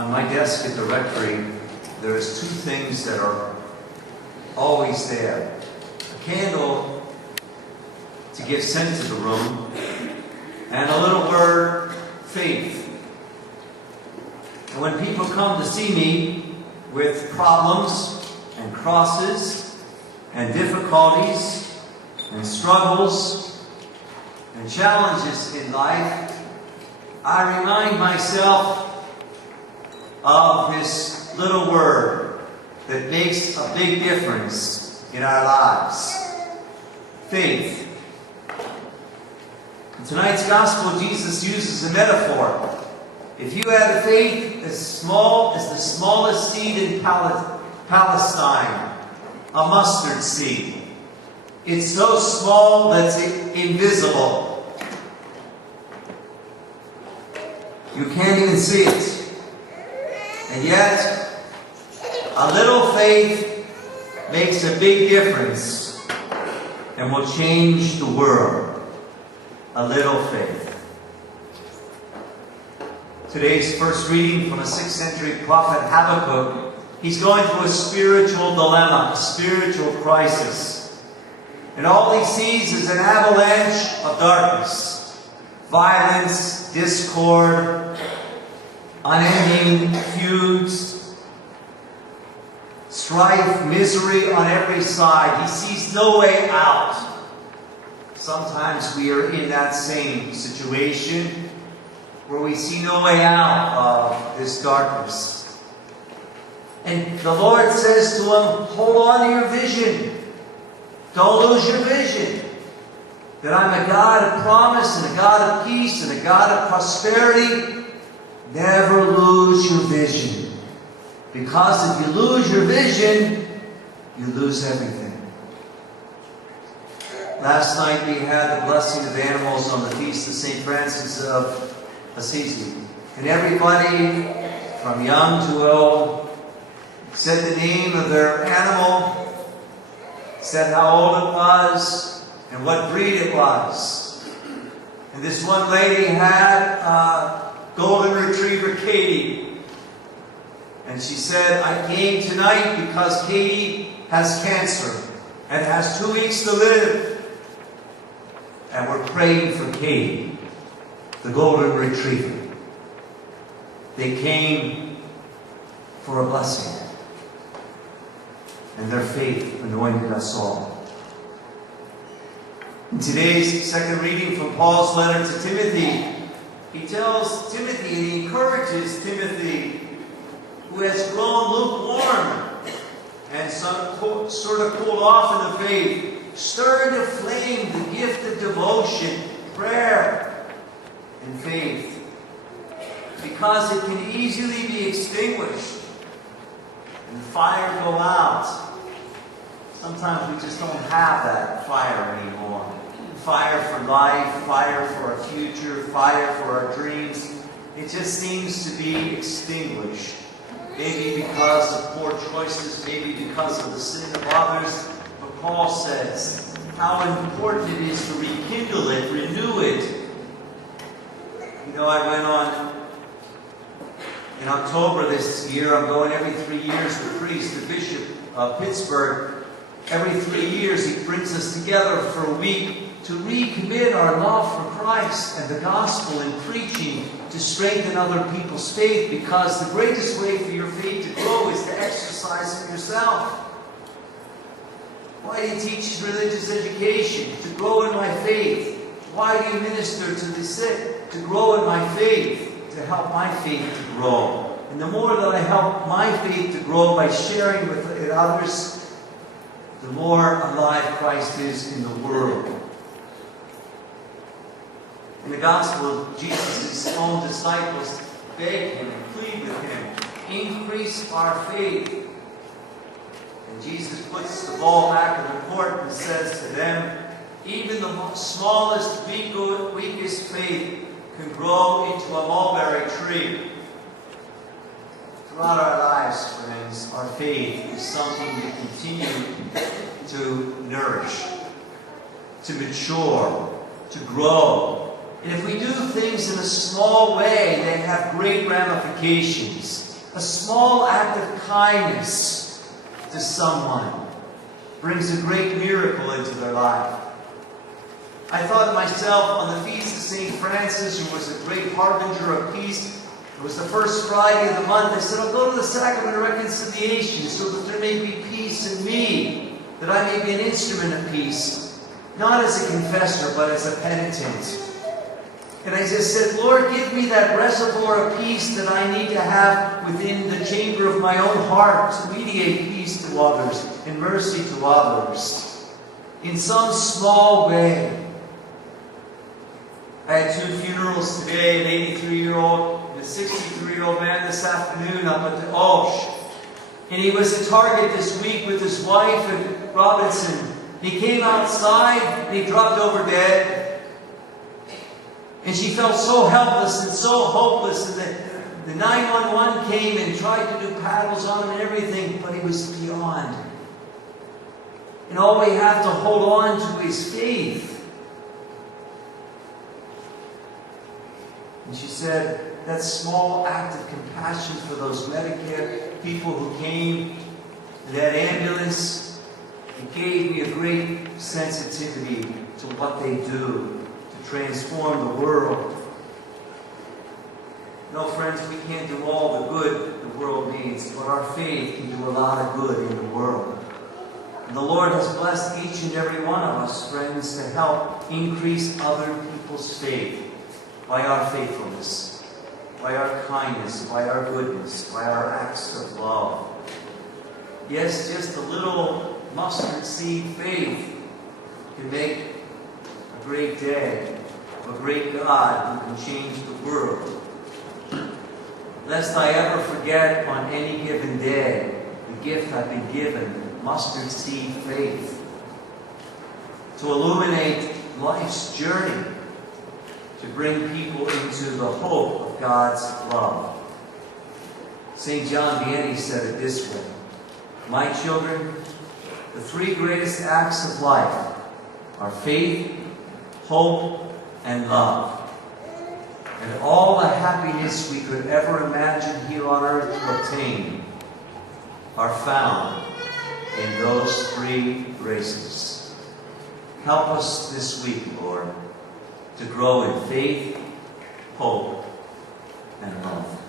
On my desk at the rectory, there's two things that are always there. A candle to give scent to the room, and a little word, faith. And when people come to see me with problems and crosses and difficulties and struggles and challenges in life, I remind myself of this little word that makes a big difference in our lives. Faith. In tonight's gospel, Jesus uses a metaphor. If you had a faith as small as the smallest seed in Palestine, a mustard seed, it's so small that it's invisible. You can't even see it. And yet, a little faith makes a big difference and will change the world. A little faith. Today's first reading from a 6th century prophet Habakkuk. He's going through a spiritual dilemma, a spiritual crisis. And all he sees is an avalanche of darkness. Violence, discord, unending feuds, strife, misery on every side. He sees no way out. Sometimes we are in that same situation where we see no way out of this darkness. And the Lord says to him, hold on to your vision. Don't lose your vision. That I'm a God of promise and a God of peace and a God of prosperity. Never lose your vision. Because if you lose your vision, you lose everything. Last night we had the blessing of animals on the feast of St. Francis of Assisi. And everybody, from young to old, said the name of their animal, said how old it was, and what breed it was. And this one lady had a golden retriever, Katie. And she said, I came tonight because Katie has cancer and has 2 weeks to live. And we're praying for Katie, the golden retriever. They came for a blessing. And their faith anointed us all. In today's second reading from Paul's letter to Timothy, he tells Timothy and he encourages Timothy, who has grown lukewarm and sort of cooled off in the faith, stir into flame the gift of devotion, prayer, and faith. Because it can easily be extinguished and the fire go out. Sometimes we just don't have that fire anymore. Fire for life, fire for our future, fire for our dreams. It just seems to be extinguished. Maybe because of poor choices, maybe because of the sin of others. But Paul says how important it is to rekindle it, renew it. You know, I went on in October this year. I'm going every 3 years to priest, the Bishop of Pittsburgh. Every 3 years he brings us together for a week to recommit our love for Christ and the gospel and preaching to strengthen other people's faith, because the greatest way for your faith to grow is to exercise it yourself. Why do you teach religious education? To grow in my faith. Why do you minister to the sick? To grow in my faith, to help my faith to grow. And the more that I help my faith to grow by sharing with others, the more alive Christ is in the world. In the gospel, Jesus' own disciples beg him and plead with him, increase our faith. And Jesus puts the ball back in the court and says to them, even the smallest, weakest faith can grow into a mulberry tree. Throughout our lives, friends, our faith is something to continue to nourish, to mature, to grow. And if we do things in a small way, they have great ramifications. A small act of kindness to someone brings a great miracle into their life. I thought to myself, on the feast of St. Francis, who was a great harbinger of peace, it was the first Friday of the month, I said, I'll go to the sacrament of reconciliation so that there may be peace in me, that I may be an instrument of peace, not as a confessor, but as a penitent. And I just said, Lord, give me that reservoir of peace that I need to have within the chamber of my own heart to mediate peace to others and mercy to others in some small way. I had 2 funerals today, an 83-year-old and a 63-year-old man this afternoon up at the Osh. And he was at Target this week with his wife and Robinson. He came outside and he dropped over dead. And she felt so helpless and so hopeless. And the 911 came and tried to do paddles on him and everything, but he was beyond. And all we have to hold on to is faith. And she said, that small act of compassion for those Medicare people who came in that ambulance, it gave me a great sensitivity to what they do to transform the world. No, friends, we can't do all the good the world needs, but our faith can do a lot of good in the world. And the Lord has blessed each and every one of us, friends, to help increase other people's faith by our faithfulness, by our kindness, by our goodness, by our acts of love. Yes, just a little mustard seed faith can make a great day of a great God who can change the world. Lest I ever forget on any given day the gift I've been given, mustard seed faith, to illuminate life's journey, to bring people into the hope of God's love. St. John Vianney said it this way: my children, the 3 greatest acts of life are faith, hope, and love. And all the happiness we could ever imagine here on earth to obtain are found in those 3 graces. Help us this week, Lord, to grow in faith, hope, and love.